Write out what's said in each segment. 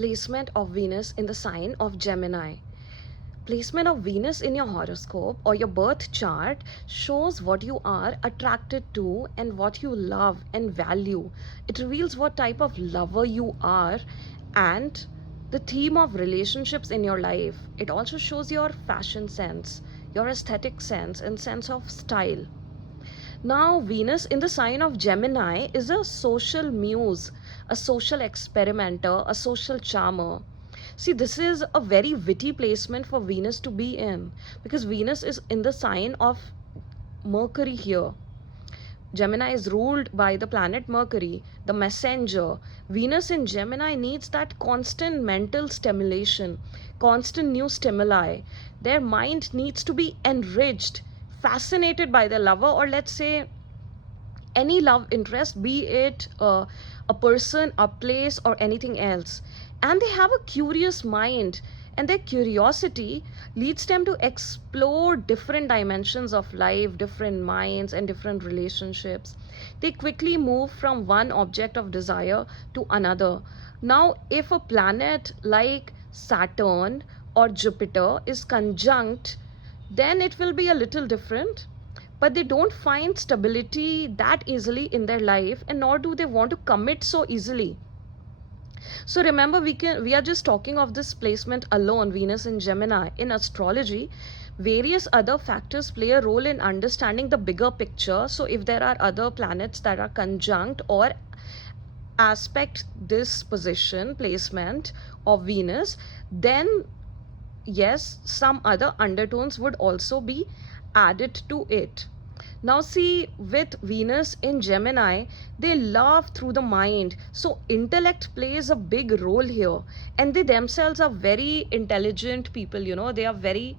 Placement of Venus in the sign of Gemini. Placement of Venus in your horoscope or your birth chart shows what you are attracted to and what you love and value. It reveals what type of lover you are and the theme of relationships in your life. It also shows your fashion sense, your aesthetic sense, and sense of style. Now, Venus in the sign of Gemini is a social muse, a social experimenter, a social charmer. See, this is a very witty placement for Venus to be in because Venus is in the sign of Mercury here. Gemini is ruled by the planet Mercury, the messenger. Venus in Gemini needs that constant mental stimulation, constant new stimuli. Their mind needs to be enriched, fascinated by their lover, or let's say any love interest, be it a person, a place, or anything else. And they have a curious mind, and their curiosity leads them to explore different dimensions of life, different minds, and different relationships. They quickly move from one object of desire to another. Now, if a planet like Saturn or Jupiter is conjunct, then it will be a little different, but they don't find stability that easily in their life, and nor do they want to commit so easily. So remember, we are just talking of this placement alone, Venus in Gemini. In astrology, various other factors play a role in understanding the bigger picture. So if there are other planets that are conjunct or aspect this position placement of Venus, then yes, some other undertones would also be added to it. Now, see, with Venus in Gemini, they love through the mind. So, intellect plays a big role here. And they themselves are very intelligent people, they are very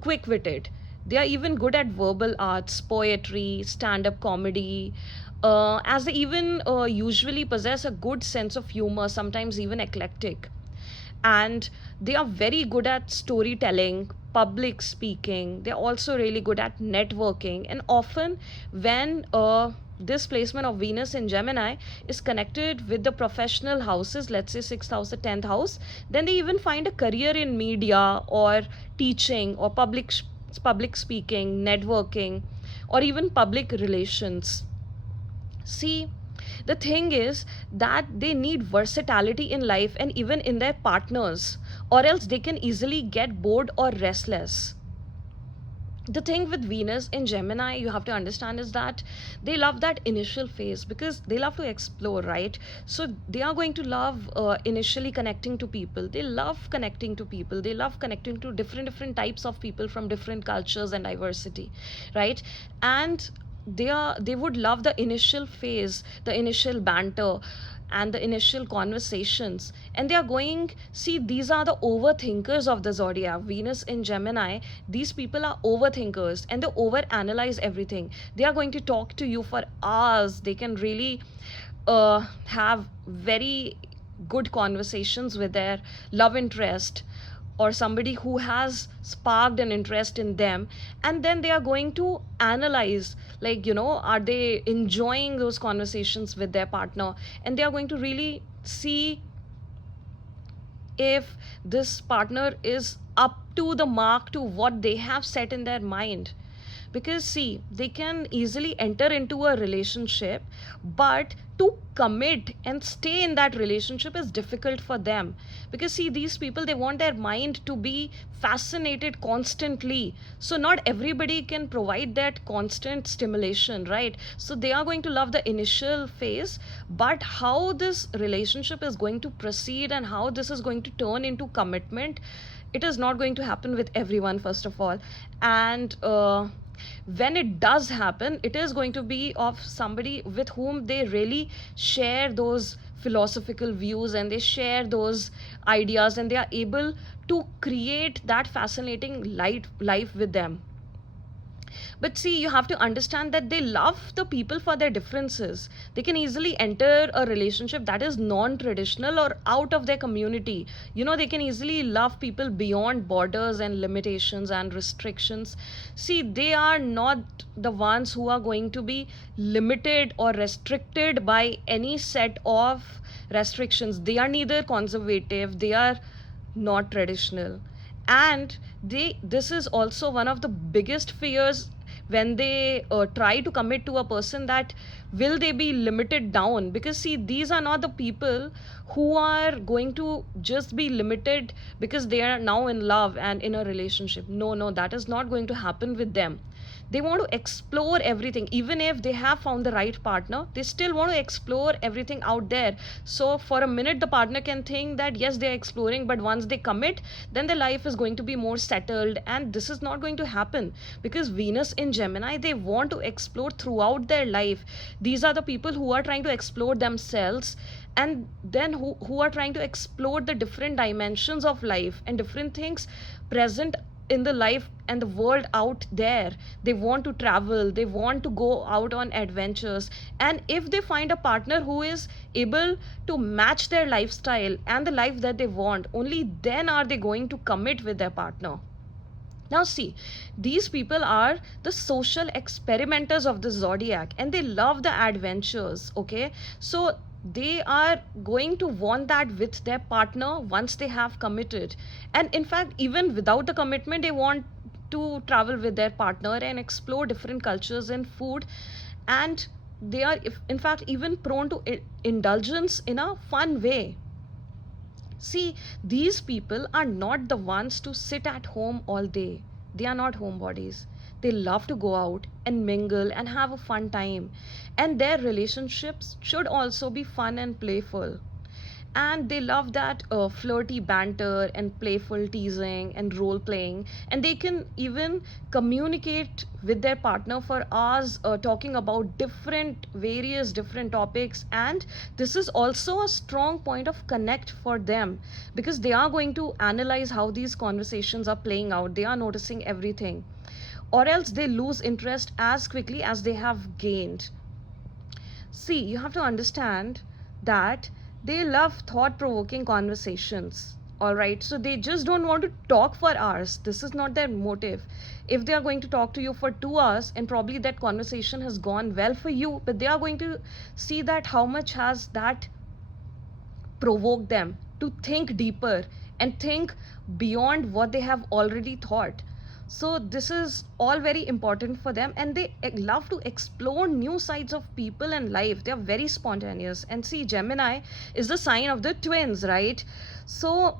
quick witted. They are even good at verbal arts, poetry, stand up comedy, as they even usually possess a good sense of humor, sometimes even eclectic. And they are very good at storytelling, public speaking. They're also really good at networking, and often when this placement of Venus in Gemini is connected with the professional houses, let's say 6th house or 10th house, then they even find a career in media or teaching or public speaking, networking, or even public relations. See, the thing is that they need versatility in life and even in their partners, or else they can easily get bored or restless. The thing with Venus in Gemini, you have to understand, is that they love that initial phase because they love to explore, right? So they are going to love initially connecting to people. They love connecting to people. They love connecting to different types of people from different cultures and diversity, right? And they would love the initial phase, the initial banter, and the initial conversations. And they are going, see, these are the overthinkers of the zodiac. Venus in Gemini, these people are overthinkers and they overanalyze everything. They are going to talk to you for hours. They can really have very good conversations with their love interest or somebody who has sparked an interest in them, and then they are going to analyze, like, are they enjoying those conversations with their partner, and they are going to really see if this partner is up to the mark to what they have set in their mind. Because see, they can easily enter into a relationship, but to commit and stay in that relationship is difficult for them. Because see, these people, they want their mind to be fascinated constantly, so not everybody can provide that constant stimulation, right? So they are going to love the initial phase, but how this relationship is going to proceed and how this is going to turn into commitment, it is not going to happen with everyone, first of all. And when it does happen, it is going to be of somebody with whom they really share those philosophical views and they share those ideas, and they are able to create that fascinating life with them. But see, you have to understand that they love the people for their differences. They can easily enter a relationship that is non traditional or out of their community. They can easily love people beyond borders and limitations and restrictions. See, they are not the ones who are going to be limited or restricted by any set of restrictions. They are neither conservative, they are not traditional. And this is also one of the biggest fears when they try to commit to a person, that will they be limited down. Because see, these are not the people who are going to just be limited because they are now in love and in a relationship. No, no, that is not going to happen with them. They want to explore everything. Even if they have found the right partner, they still want to explore everything out there. So for a minute the partner can think that yes, they are exploring, but once they commit, then their life is going to be more settled. And this is not going to happen, because Venus in Gemini, they want to explore throughout their life. These are the people who are trying to explore themselves, and then who are trying to explore the different dimensions of life and different things present in the life and the world out there. They want to travel, they want to go out on adventures. And if they find a partner who is able to match their lifestyle and the life that they want, only then are they going to commit with their partner. Now see, these people are the social experimenters of the zodiac, and they love the adventures, okay? So they are going to want that with their partner once they have committed. And in fact, even without the commitment, they want to travel with their partner and explore different cultures and food. And they are, if, in fact, even prone to indulgence in a fun way. See, these people are not the ones to sit at home all day. They are not homebodies. They love to go out and mingle and have a fun time. And their relationships should also be fun and playful. And they love that flirty banter and playful teasing and role playing. And they can even communicate with their partner for hours, talking about various different topics. And this is also a strong point of connect for them, because they are going to analyze how these conversations are playing out. They are noticing everything, or else they lose interest as quickly as they have gained. See, you have to understand that they love thought provoking conversations. All right, so they just don't want to talk for hours. This is not their motive. If they are going to talk to you for 2 hours, and probably that conversation has gone well for you, but they are going to see that how much has that provoked them to think deeper and think beyond what they have already thought. So this is all very important for them, and they love to explore new sides of people and life. They are very spontaneous. And see, Gemini is the sign of the twins, right? So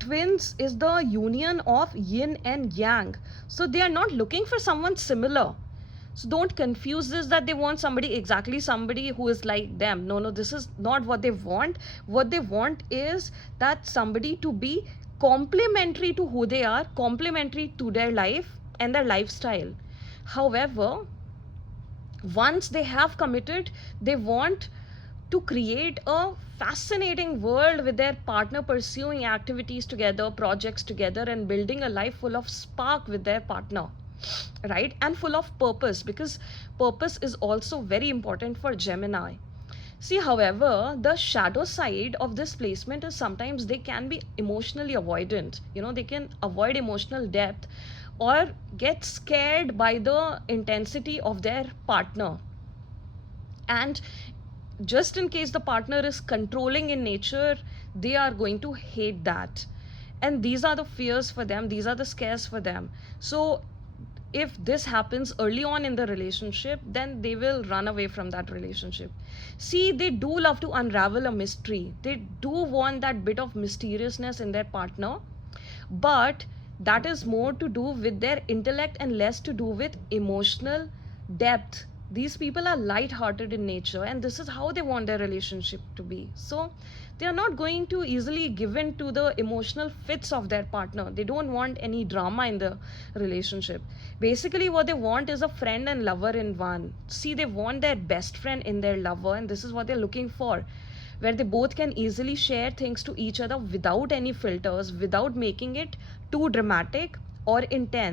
twins is the union of yin and yang. So they are not looking for someone similar. So don't confuse this that they want somebody who is like them. No, no, this is not what they want. What they want is that somebody to be complementary to who they are, complementary to their life and their lifestyle. However, once they have committed, they want to create a fascinating world with their partner, pursuing activities together, projects together, and building a life full of spark with their partner, right? And full of purpose, because purpose is also very important for Gemini. See, however, the shadow side of this placement is sometimes they can be emotionally avoidant. They can avoid emotional depth or get scared by the intensity of their partner. And just in case the partner is controlling in nature, they are going to hate that. And these are the fears for them, these are the scares for them. So if this happens early on in the relationship, then they will run away from that relationship. See, they do love to unravel a mystery. They do want that bit of mysteriousness in their partner, but that is more to do with their intellect and less to do with emotional depth. These people are light-hearted in nature, and this is how they want their relationship to be. So they are not going to easily give in to the emotional fits of their partner. They don't want any drama in the relationship. Basically, what they want is a friend and lover in one. See, they want their best friend in their lover, and this is what they're looking for, where they both can easily share things to each other without any filters, without making it too dramatic or intense.